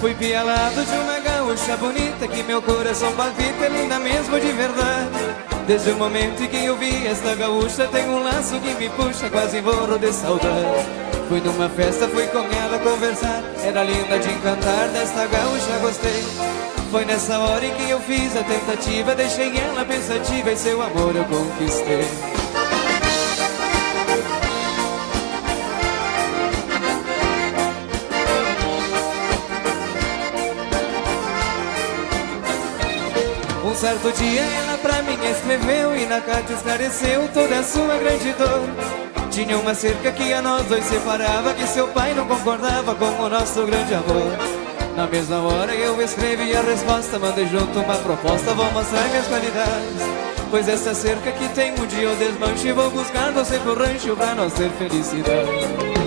Fui pialado de uma gaúcha bonita, que meu coração palpita, linda mesmo de verdade. Desde o momento em que eu vi esta gaúcha, tem um laço que me puxa, quase morro de saudade. Fui numa festa, fui com ela conversar, era linda de encantar, desta gaúcha gostei. Foi nessa hora em que eu fiz a tentativa, deixei ela pensativa e seu amor eu conquistei. Um certo dia ela pra mim escreveu e na carta esclareceu toda a sua grande dor. Tinha uma cerca que a nós dois separava, que seu pai não concordava com o nosso grande amor. Na mesma hora eu escrevi a resposta, mandei junto uma proposta, vou mostrar minhas qualidades. Pois essa cerca que tem um dia eu desmancho e vou buscar você pro rancho pra nós ter felicidade.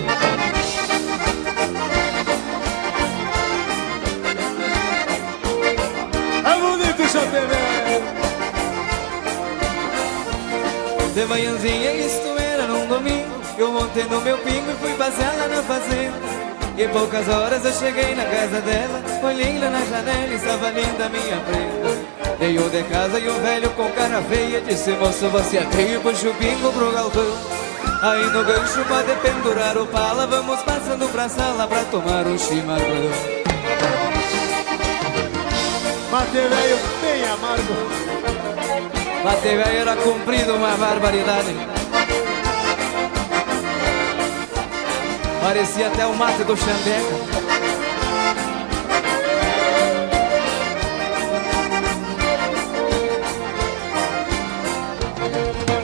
De manhãzinha, isto era num domingo, eu montei no meu pingo e fui passear lá na fazenda. E poucas horas eu cheguei na casa dela, olhei lá na janela e estava linda minha prenda. Veio de casa e um velho com cara feia disse: moço, você é feio, puxa o pingo pro galpão. Aí no gancho pode pendurar o pala, vamos passando pra sala pra tomar um chimarrão. Mate velho bem amargo. Mate velho era cumprido, uma barbaridade. Parecia até o mate do Xandeca.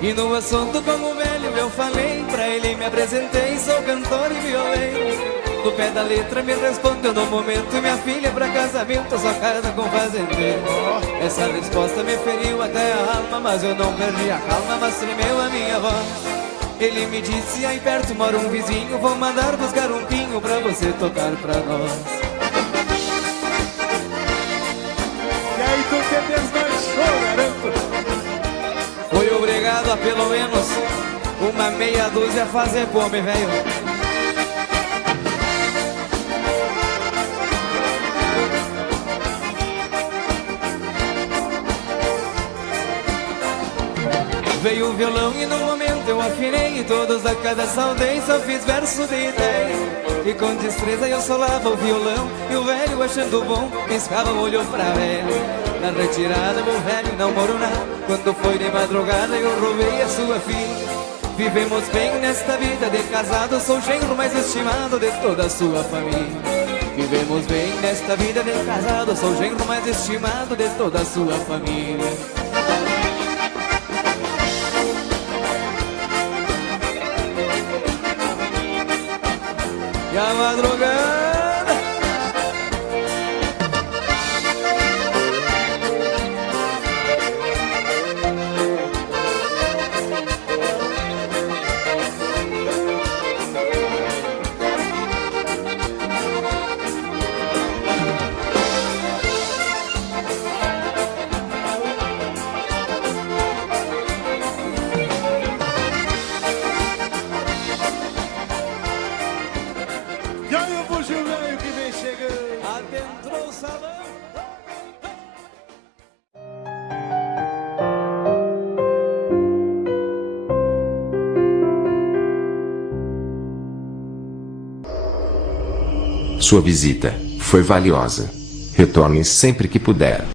E no assunto com o velho eu falei, pra ele me apresentei, sou cantor e violeiro. No pé da letra me respondeu no momento: minha filha pra casamento só casa com fazendeiro. Essa resposta me feriu até a alma, mas eu não perdi a calma, mas tremeu a minha voz. Ele me disse: aí perto mora um vizinho, vou mandar buscar um pinho pra você tocar pra nós. E aí tu te desmanchou, garoto. Foi obrigado a pelo menos uma meia dúzia fazer come, velho. Veio o violão e no momento eu afinei, e todos da casa saudei, só fiz verso de ideia. E com destreza eu solava o violão, e o velho achando bom, piscava o olho pra velha. Na retirada o velho não morou nada, quando foi de madrugada eu roubei a sua filha. Vivemos bem nesta vida de casado, sou o genro mais estimado de toda a sua família. Vivemos bem nesta vida de casado, sou o genro mais estimado de toda a sua família. E a madrugada adentrou o salão. Sua visita foi valiosa. Retorne sempre que puder.